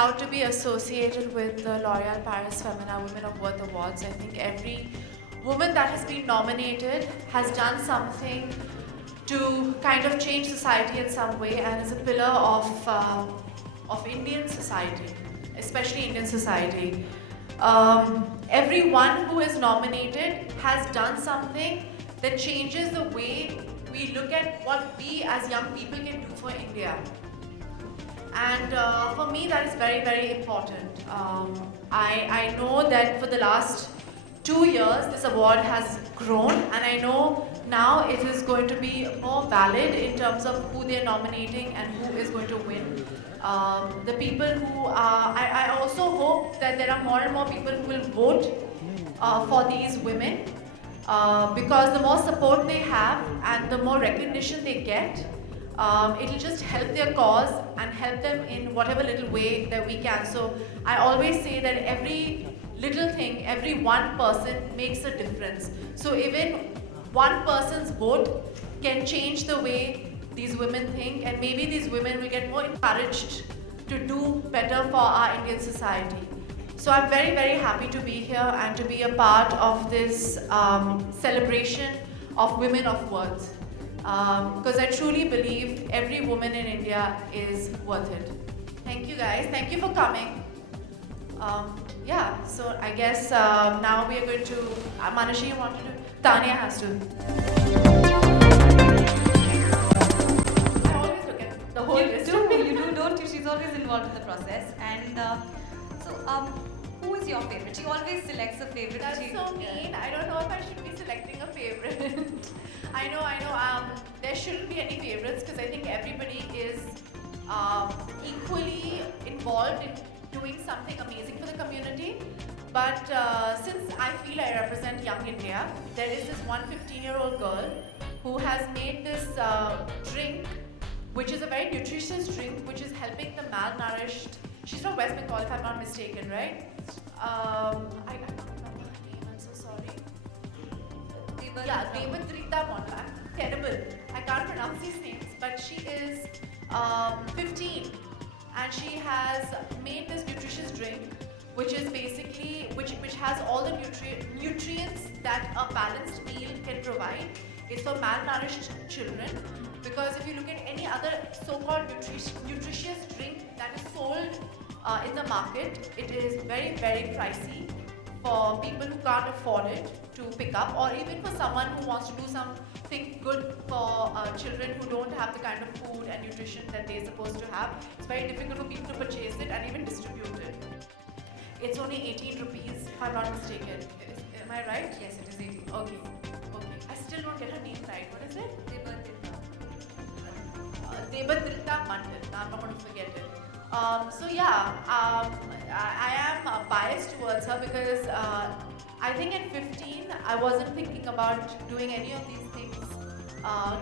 proud to be associated with the L'Oréal Paris Femina Women of Worth Awards. I think every woman that has been nominated has done something to kind of change society in some way and is a pillar of Indian society, especially Indian society. Everyone who is nominated has done something that changes the way we look at what we as young people can do for India. And for me, that is very, very important. I know that for the last 2 years, this award has grown, and I know now it is going to be more valid in terms of who they're nominating and who is going to win. The people who I also hope that there are more and more people who will vote for these women because the more support they have and the more recognition they get, it'll just help their cause and help them in whatever little way that we can. So I always say that every little thing, every one person makes a difference. So even one person's vote can change the way these women think, and maybe these women will get more encouraged to do better for our Indian society. So I'm very, very happy to be here and to be a part of this celebration of women of worth. Because I truly believe every woman in India is worth it. Thank you guys. Thank you for coming. Yeah, so I guess now we are going to, Manashi, you want to do? Tanya has to. I always look at the whole list. You do, don't you? She's always involved in the process. And who is your favorite? She always selects a favorite. That's so mean. I don't know if I should be selecting a favorite. I know. There shouldn't be any favorites because I think everybody is equally involved in doing something amazing for the community. But since I feel I represent Young India, there is this 15-year-old girl who has made this drink, which is a very nutritious drink, which is helping the malnourished. She's from West Bengal, if I'm not mistaken, right? I don't remember her name, I'm so sorry. Debatrita Mondla. I'm terrible. I can't pronounce these names, but she is 15 and she has made this nutritious drink, which is basically which has all the nutrients that a balanced meal can provide. It's for malnourished children, because if you look at any other so-called nutritious drink that is sold in the market, it is very, very pricey for people who can't afford it to pick up, or even for someone who wants to do something good for children who don't have the kind of food and nutrition that they're supposed to have. It's very difficult for people to purchase it and even distribute it. It's only 18 rupees, if I'm not mistaken. Am I right? Yes, it is 18. Okay. I still don't get her name right. What is it? Debatrita Mandal. I'm not going to forget it. So yeah, I am biased towards her because I think at 15 I wasn't thinking about doing any of these things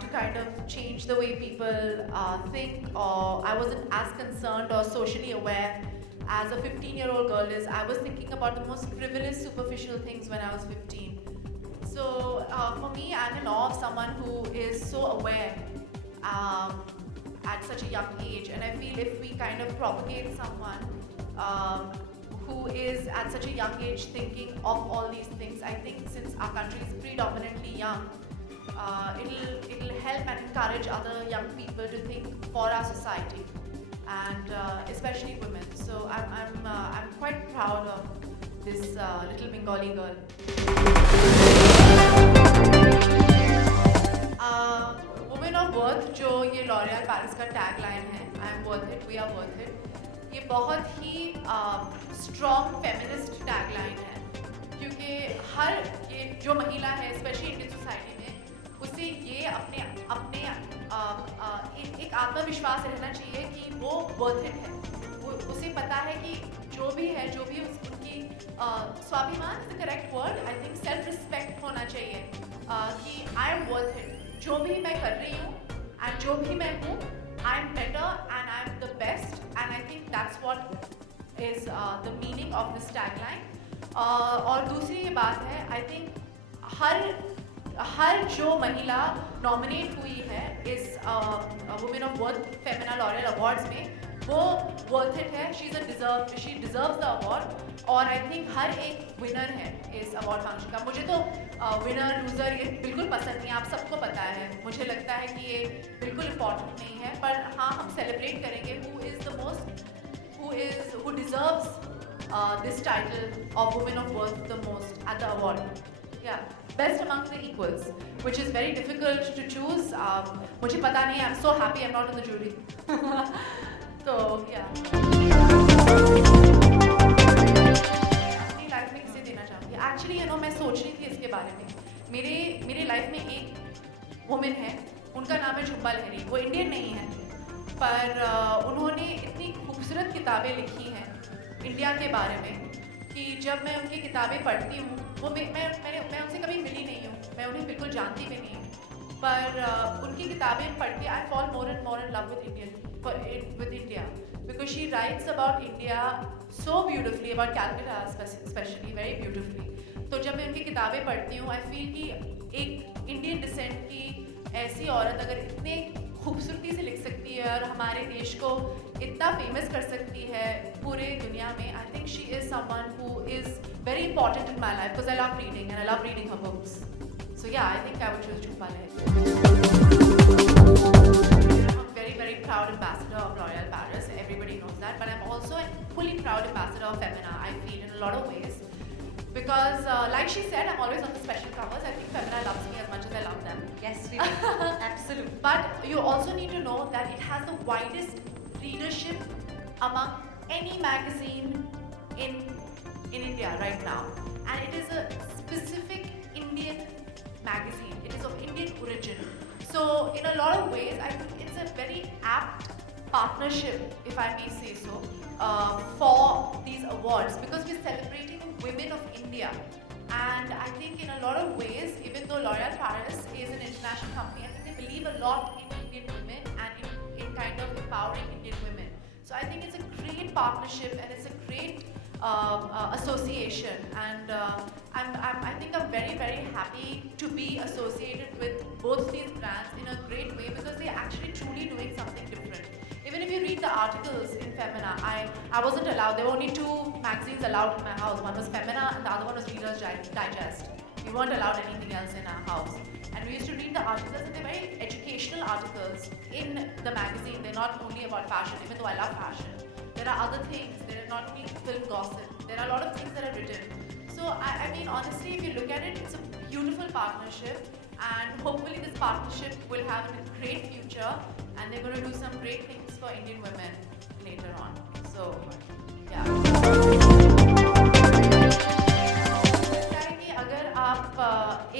to kind of change the way people think, or I wasn't as concerned or socially aware as a 15-year-old girl is. I was thinking about the most frivolous, superficial things when I was 15. So for me, I'm in awe of someone who is so aware at such a young age, and I feel if we kind of propagate someone who is at such a young age thinking of all these things, I think since our country is predominantly young, it'll help and encourage other young people to think for our society, and especially women. So I'm quite proud of this little Bengali girl. Women of Worth, जो ये L'Oréal Paris का tagline है, I am worth it, we are worth it, ये बहुत ही strong feminist tagline है, क्योंकि हर ये जो महिला है, especially Indian society में, उसे ये अपने एक आत्मविश्वास रहना चाहिए कि वो worth it है, उसे पता है कि जो भी उनकी स्वाभिमान is the correct word, I think self respect होना चाहिए कि I am worth it. जो भी मैं कर रही हूँ and जो भी मैं हूँ, I'm better and I'm the best, and I think that's what is the meaning of this tagline. और दूसरी ये बात है, I think हर जो महिला नॉमिनेट हुई है इस women of worth Femina L'Oréal awards में, वो वर्थ इट है. She deserves the award. और आई थिंक हर एक विनर है इस अवार्ड फंक्शन का. मुझे तो विनर लूज़र ये बिल्कुल पसंद नहीं, आप सबको पता है. मुझे लगता है कि ये बिल्कुल इम्पॉर्टेंट नहीं है, पर हाँ हम सेलिब्रेट करेंगे who deserves this title of Women of Worth the most at the award. Yeah, best among the equals, which is very difficult to choose. मुझे पता नहीं, I'm so happy I'm not in the jury. तो yeah. अपनी life में किसे देना चाहूँगी? Actually, you know, मैं सोच रही थी इसके बारे में. मेरे लाइफ में एक वुमेन है, उनका नाम है झुम्पा लाहिरी. वो इंडियन नहीं है, पर उन्होंने इतनी खूबसूरत किताबें लिखी हैं इंडिया के बारे में कि जब मैं उनकी किताबें पढ़ती हूँ, वो मैं उनसे कभी मिली नहीं हूँ, मैं उन्हें बिल्कुल जानती भी नहीं हूँ, पर उनकी किताबें पढ़ के I fall more and love with India because she writes about India so beautifully, about Calcutta specially very beautifully. तो जब मैं उनकी किताबें पढ़ती हूँ, आई फील कि एक इंडियन डिसेंट की ऐसी औरत अगर इतने खूबसूरती से लिख सकती है और हमारे देश को इतना फेमस कर सकती है पूरे दुनिया में, I think she is someone who is very important in my life because I love reading and I love reading her books. So yeah I think I would choose Jhumpa Lahiri. I'm very proud ambassador of L'Oréal Paris. Everybody knows that, but I'm also a fully proud ambassador of Femina. I feel in a lot of ways because, like she said, I'm always on the special covers. I think Femina loves me as much as I love them. Yes, we do. Absolutely. But you also need to know that it has the widest readership among any magazine in India right now, and it is a specific Indian magazine. It is of Indian origin. So in a lot of ways, I think it's a very apt partnership, if I may say so, for these awards because we're celebrating women of India. And I think in a lot of ways, even though L'Oréal Paris is an international company, I think they believe a lot in Indian women and in kind of empowering Indian women. So I think it's a great partnership and it's a great association. And I think I'm very happy to be associated with both these brands in a great way because they're actually truly doing something different. Even if you read the articles in Femina, I wasn't allowed. There were only 2 magazines allowed in my house. One was Femina and the other one was Reader's Digest. We weren't allowed anything else in our house. And we used to read the articles and they're very educational articles in the magazine. They're not only about fashion, even though I love fashion. There are other things. There are not only film gossip. There are a lot of things that are written. So I mean, honestly, if you look at it, it's a beautiful partnership. And hopefully this partnership will have a great future. And they're going to do some great things for Indian women later on. So, yeah. कि अगर आप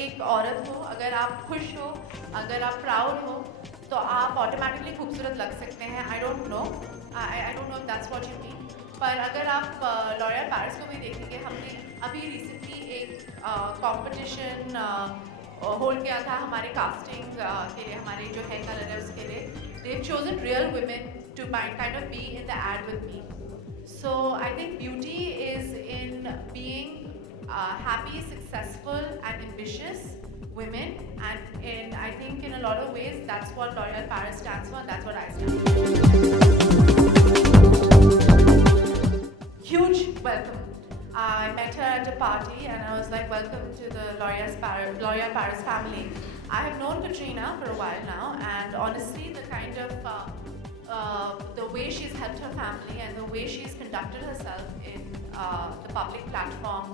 एक औरत हो, अगर आप खुश हो, अगर आप प्राउड हो, तो आप ऑटोमेटिकली खूबसूरत लग सकते हैं. I don't know if that's what you mean. पर अगर आप L'Oréal Paris को भी देखेंगे, हमने अभी रिसेंटली एक कंपटीशन होल्ड किया था हमारे कास्टिंग के लिए, हमारे जो हेयर कलर है उसके लिए. They've chosen real women to kind of be in the ad with me. So I think beauty is in being happy, successful, and ambitious women, and I think in a lot of ways that's what L'Oréal Paris stands for, and that's what I stand for. Huge welcome. I met her at a party and I was like, welcome to the L'Oréal Paris family. I have known Katrina for a while now, and honestly the kind of the way she's helped her family and the way she's conducted herself in the public platform,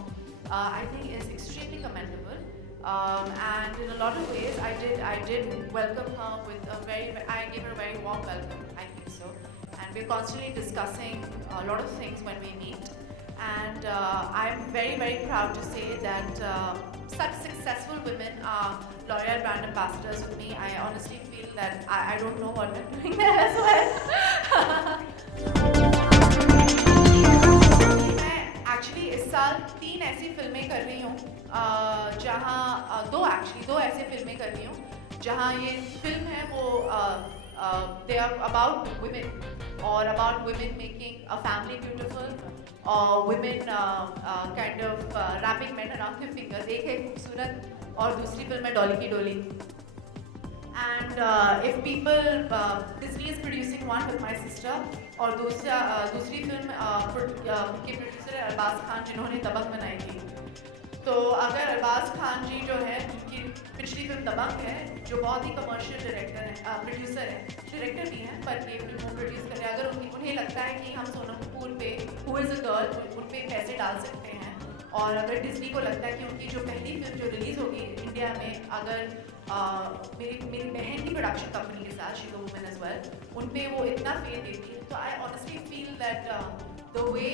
I think is extremely commendable. And in a lot of ways, I did welcome her with I gave her a very warm welcome, I think so. And we're constantly discussing a lot of things when we meet. And I'm very proud to say that such successful women are L'Oréal brand ambassadors with me. I honestly feel that I don't know what I'm doing there as well. मैं actually इस साल 3 ऐसी फिल्में कर रही हूँ जहाँ दो ऐसी फिल्में कर रही हूँ जहाँ ये फिल्म है वो they are about women or about women making a family beautiful or women kind of wrapping men around their fingers. एक है खूबसूरत और दूसरी फिल्म है डॉली की डोली. And if people, Disney is producing one with my sister, और दूसरी फिल्म के प्रोड्यूसर है अरबाज खान जिन्होंने दबंग बनाई थी। तो अगर अरबाज खान जी जो है उनकी पिछली फिल्म दबंग है, जो बहुत ही कमर्शियल डायरेक्टर हैं, प्रोड्यूसर हैं, डायरेक्टर भी हैं, पर ये फिल्म प्रोड्यूस कर रहे हैं, अगर उन्हें लगता है कि हम सोनम कपूर पे हु इज़ अ गर्ल उन पे पैसे डाल सकते हैं, और अगर डिज्नी को लगता है कि उनकी जो पहली फिल्म जो रिलीज़ होगी इंडिया में, अगर मेरी बहन की प्रोडक्शन कंपनी के साथ she the woman as well, उन पे वो इतना फेथ देती है, तो I honestly feel that the way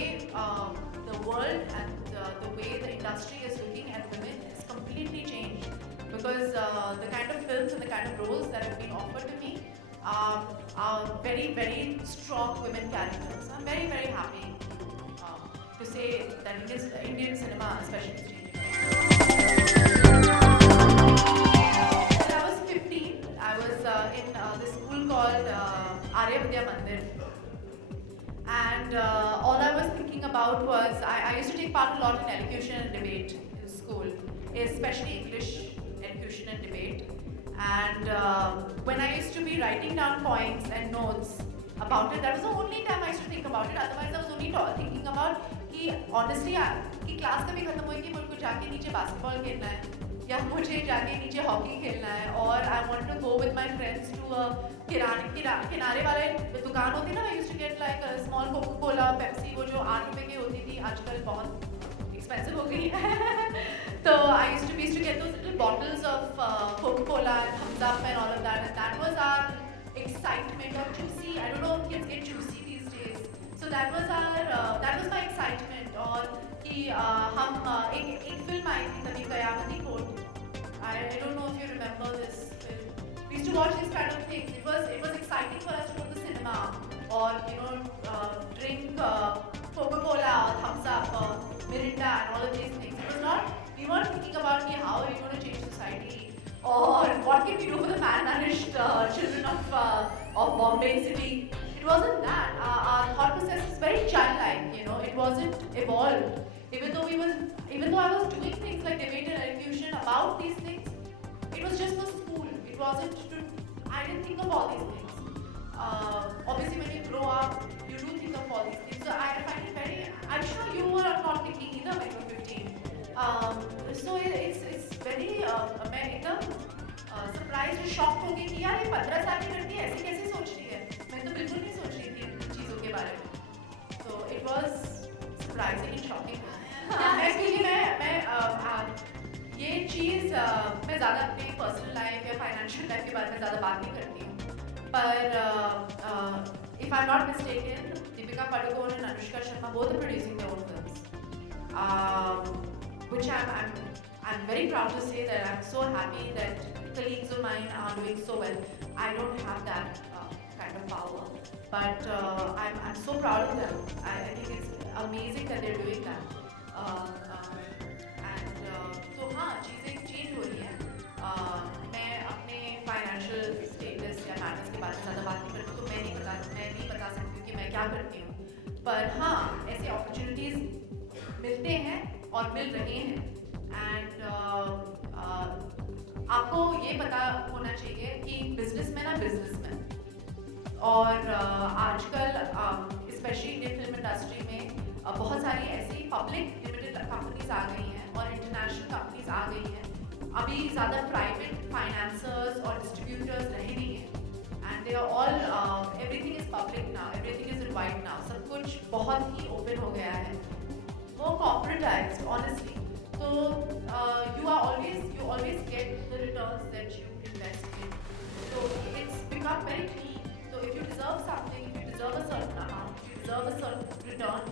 the world and the way the industry is looking at women is completely changed, because the kind of films and the kind of roles that have been offered to me are very, very strong women characters. I'm very, very happy to say that Indian cinema especially is changing. When I was 15, I was in this school called Arya Vidya Mandir. And all I was thinking about was, I used to take part a lot in elocution and debate in school, especially English elocution and debate. And when I used to be writing down points and notes about it, that was the only time I used to think about it. Otherwise, I was only thinking about कि honestly कि class कभी खत्म हुई कि मुझे जाके नीचे basketball खेलना है, या मुझे जाके नीचे हॉकी खेलना है, और I want to go with my friends to किनारे वाले दुकान होती ना, I used to get like a small Coca Cola Pepsi, वो जो 8 रुपए की होती थी, आजकल बहुत एक्सपेंसिव हो गई है तो I used to get those little bottles of Coca Cola and Thums Up and all of that, and that was our excitement of juicy. I don't know if kids get juicy these days, so that was my excitement. और कि हम एक film आई थी तभी, कयामती court. I don't know if you remember this film. We used to watch these kind of things. It was exciting for us to go to the cinema, or drink Coca-Cola, Thumbs Up, Mirinda, and all of these things. It was not. We weren't thinking about how are we going to change society, or what can we do for the malnourished children of Bombay City. It wasn't that. Our thought process is very childlike. It wasn't evolved. Even though I was doing things like debate and elocution about these things, it was just for school. It wasn't I didn't think of all these things. Obviously, when you grow up, you do think of all these things. So I find it very. I'm sure you were not thinking either when you were 15. So it's very. मैं एकदम surprise shock हो गई कि यार ये 15 साल की लड़की ऐसे कैसे सोच रही है. मैं तो बिल्कुल नहीं सोच रही थी इन चीज़ों के बारे में. So it was surprising and shocking. Actually मैं ये चीज़ मैं ज़्यादा अपने पर्सनल लाइफ या फाइनेंशियल लाइफ के बारे में ज़्यादा बात नहीं करती हूँ, पर if I am not mistaken, Deepika Padukone and Anushka Sharma both are producing their own films, which I'm very proud to say that I'm so happy that colleagues of mine are doing so well. I don't have that kind of power, but I'm so proud of them. I think it's amazing that they're doing that. तो हाँ, चीज़ें change हो रही हैं. मैं अपने financial status या matters के बारे में ज़्यादा बात नहीं करती, तो मैं नहीं बता सकती कि मैं क्या करती हूँ, पर हाँ, ऐसे अपॉर्चुनिटीज़ मिलते हैं और मिल रहे हैं. एंड आपको ये पता होना चाहिए कि बिजनेसमैन है बिजनेसमैन, और आजकल स्पेशली इंडियन फिल्म इंडस्ट्री में बहुत सारी ऐसी पब्लिक लिमिटेड कंपनीज आ गई हैं और इंटरनेशनल कंपनीज आ गई हैं. अभी ज़्यादा प्राइवेट फाइनेंसर्स और डिस्ट्रीब्यूटर्स रहे नहीं हैं, and they are all everything is public now, everything is revived now. सब कुछ बहुत ही ओपन हो गया है, वो कॉर्पोरेटाइज्ड ऑनेस्टली. तो you always get the returns that you invest in. So it's become very clean. So if you deserve something, if you deserve a certain amount, if you deserve a certain return,